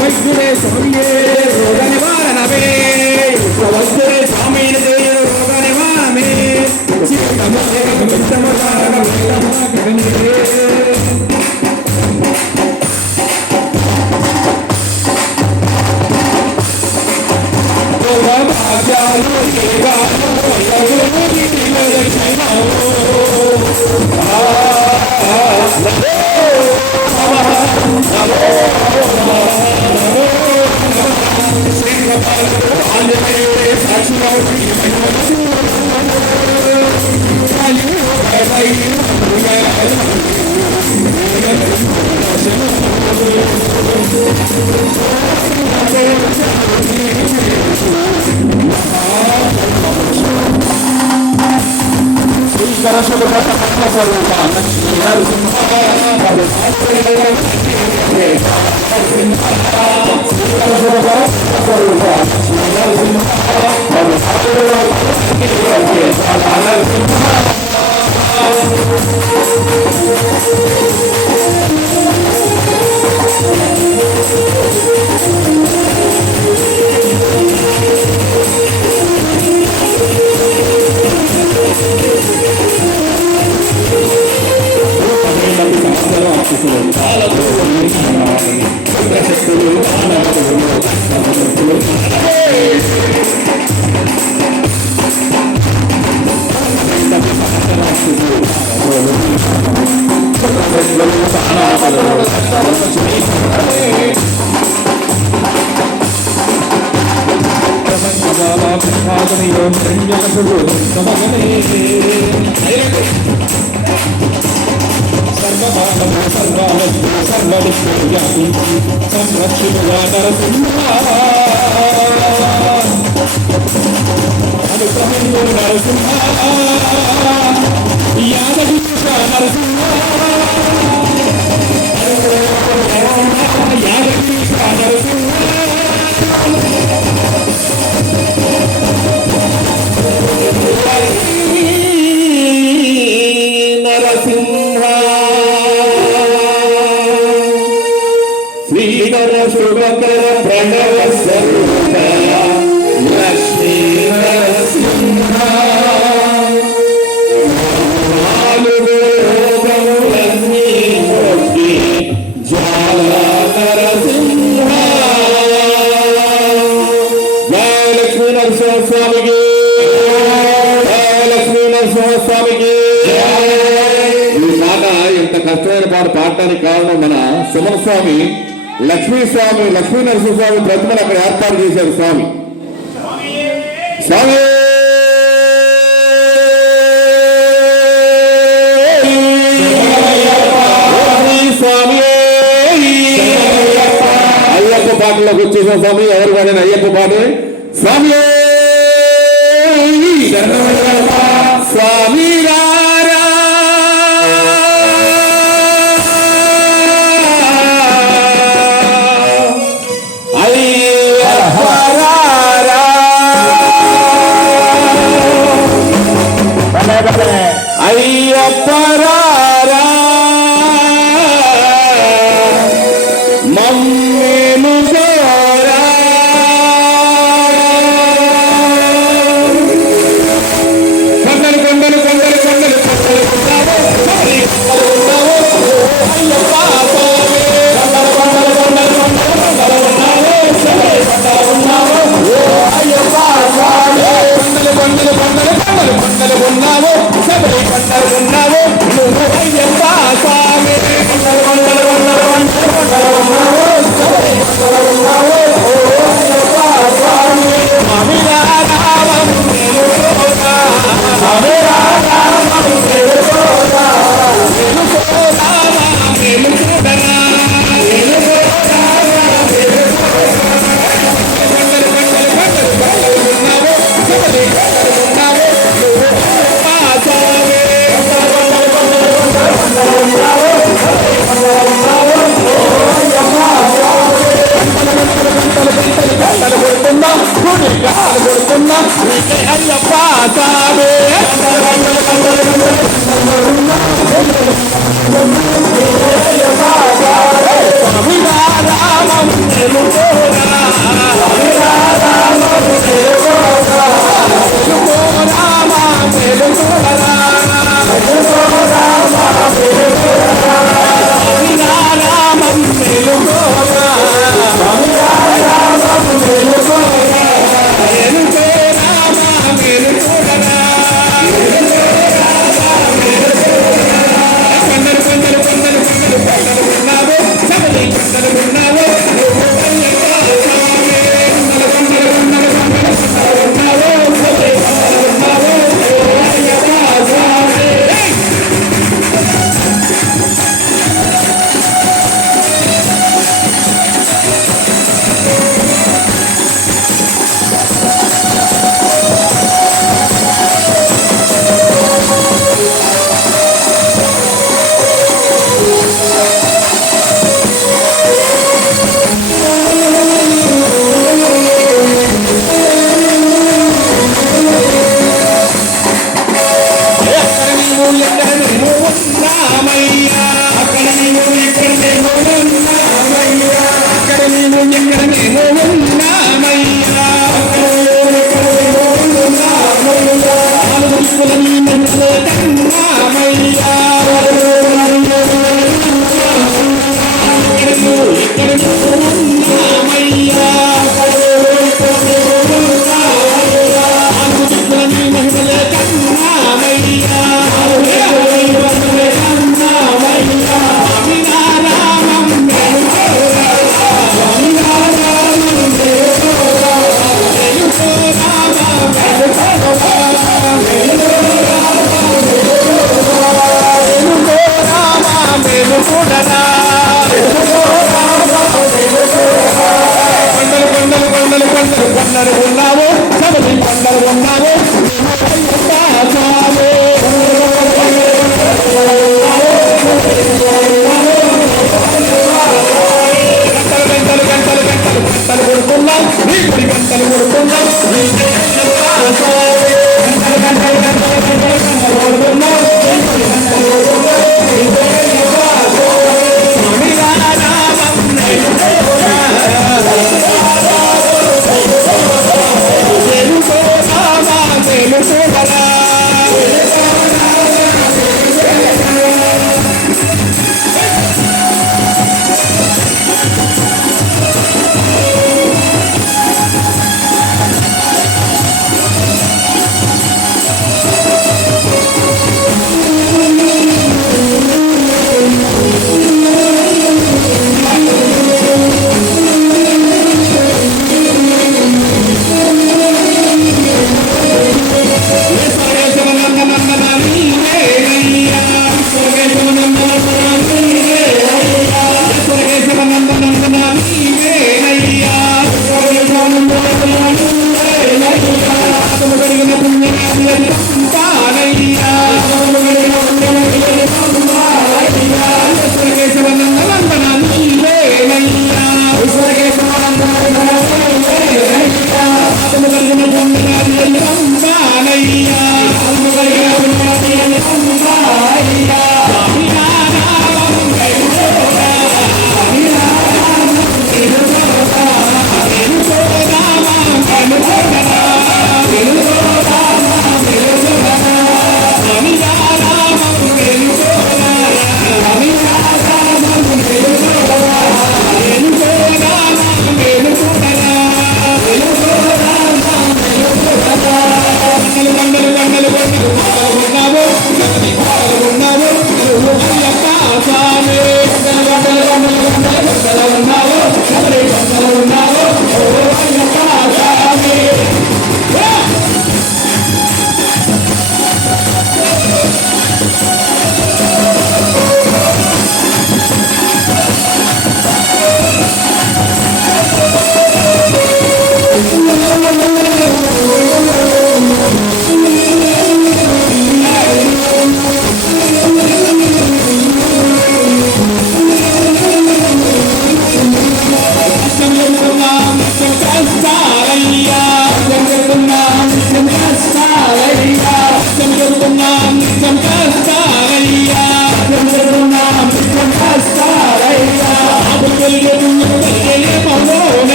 వైద్యుడే స్వామియే రోగ నివారణమే వైద్యుడే స్వామి రోగ నివారణమే స్వామి లక్ష్మీ నరసింహస్వామి ప్రతిమను అక్కడ ఏర్పాటు చేశారు స్వామి. స్వామి స్వామి అయ్యప్ప పాటలోకి వచ్చేసాం స్వామి. ఎవరు కానీ అయ్యప్ప పాట స్వామి స్వామి ఉన్నావు ఎక్కడ మేము ఉన్నామయ్యా అక్కడ నీవు ఎక్కడ మేము ఉన్నామయ్యా అక్కడ నీవు ఎక్కడ మేము ఉన్నామయ్యా నాలుగు దిక్కుల నీ మధ్యలో కన్నామయ్యా ఎక్కడ నువ్వు ఉన్నామయ్యా నాలుగు దిక్కుల నీ మహిమలే కన్నామయ్యా కొండలు ఉన్నావు సభని కొండలు ఉన్నావు గంటలు కొడుతున్నావు నీ గుడి గంటలు కొడుతున్నావు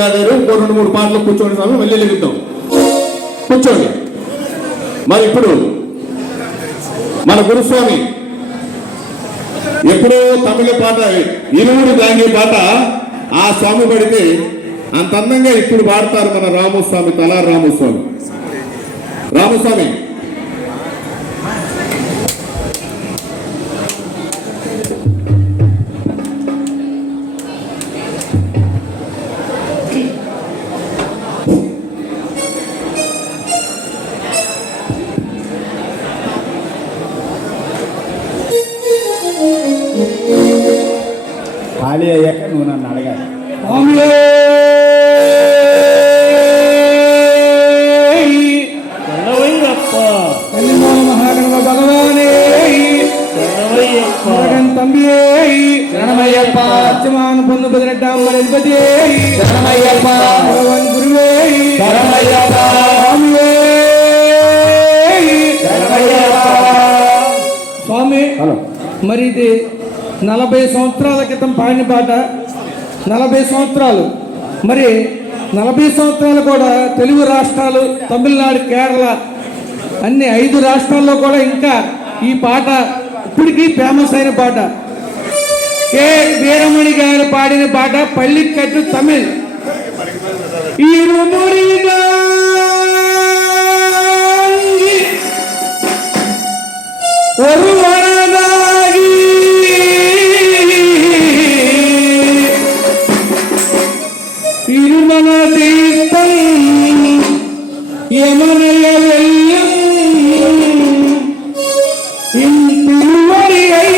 లాగారు. ఇంకో 2-3 పాటలు కూర్చోండి స్వామి, మళ్ళీ లెగుద్దాం. కూర్చోండి. మరి ఇప్పుడు మన గురుస్వామి ఎప్పుడో తమిళ పాట ఇరువుడు దాంగే పాట ఆ స్వామి పడితే అంత అందంగా ఇప్పుడు పాడతారు మన రామస్వామి, తలారి రామస్వామి. రామస్వామి ఖాళీ అయ్యాక నువ్వు నన్ను అడగాలి. మహాగణవ భగవానే తంబి శరణమయ్యప్ప అచ్చమాను పొందు పదినెట్టాం మరిపతి శరణమయ్యప్ప భగవాన్ గురువే శరణమయ్యప్ప స్వామి. మరి ఇది 40 సంవత్సరాల క్రితం పాడిన పాట. 40 సంవత్సరాలు, మరి 40 సంవత్సరాలు కూడా తెలుగు రాష్ట్రాలు, తమిళనాడు, కేరళ అన్ని 5 రాష్ట్రాల్లో కూడా ఇంకా ఈ పాట ఇప్పటికీ ఫేమస్ అయిన పాట. కె వీరమణి గారు పాడిన పాట పల్లికట్టు తమిళ్. ఇరుముడిగా ஒருவனதாகி இருமல தீர்த்தம் யமனைய வெல்லும் திருவடியை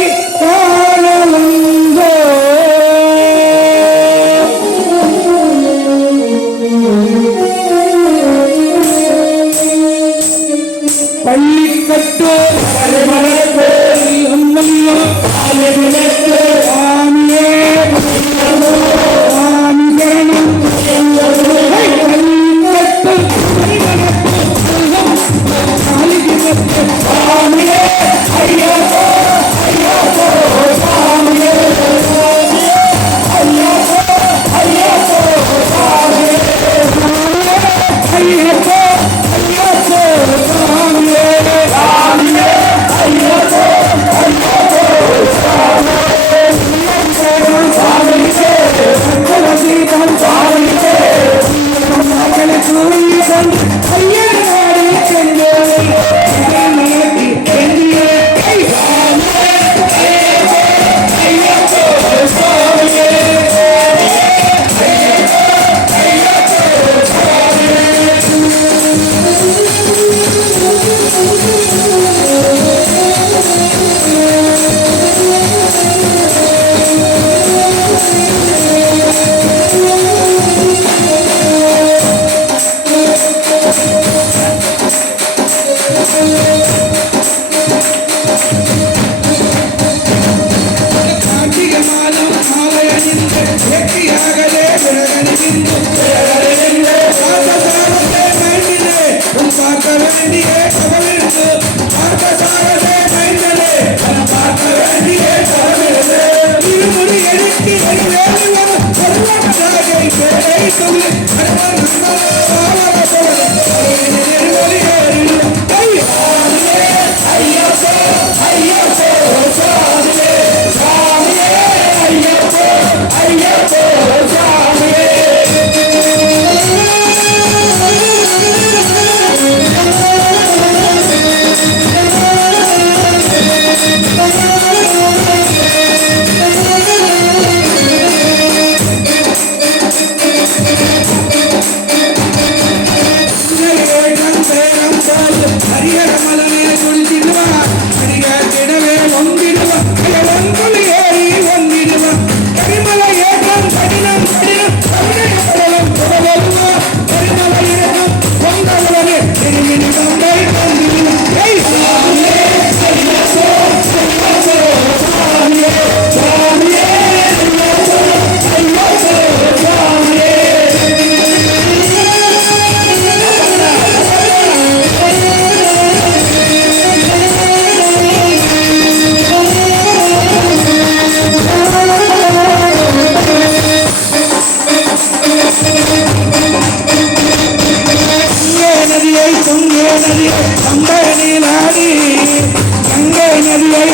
காணவந்தோ பள்ளிக்கட்டு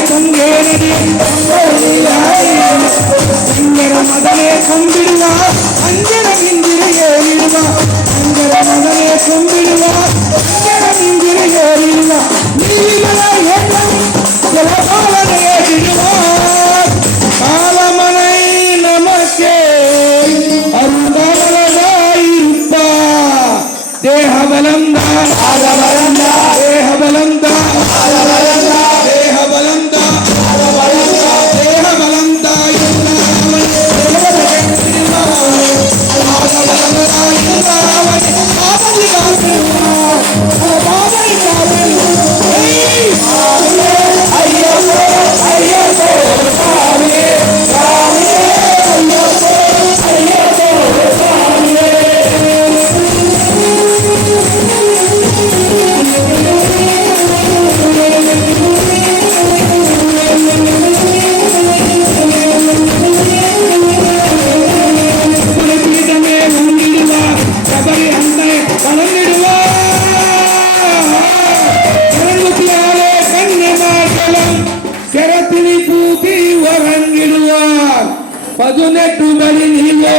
பொங்கேனடி அஞ்சர மதனே கொம்பிடுவா அஞ்சர மிஞ்சிர ஏறிடுவா அஞ்சர மதனே கொம்பிடுவா அஞ்சர மிஞ்சிர ஏறிடுவா நீலிமலை ஏற்றம் ஜலபாலனை ஏற்றிடுவார் காலமனை நமக்கே அருந்தாமலதாயிருப்பா தேகபலந்தா தேகபலந்தா தேகபலந்தா தேகபலந்தா ಪದುನೆಟ್ಟು ಬಳಿ ನೀವು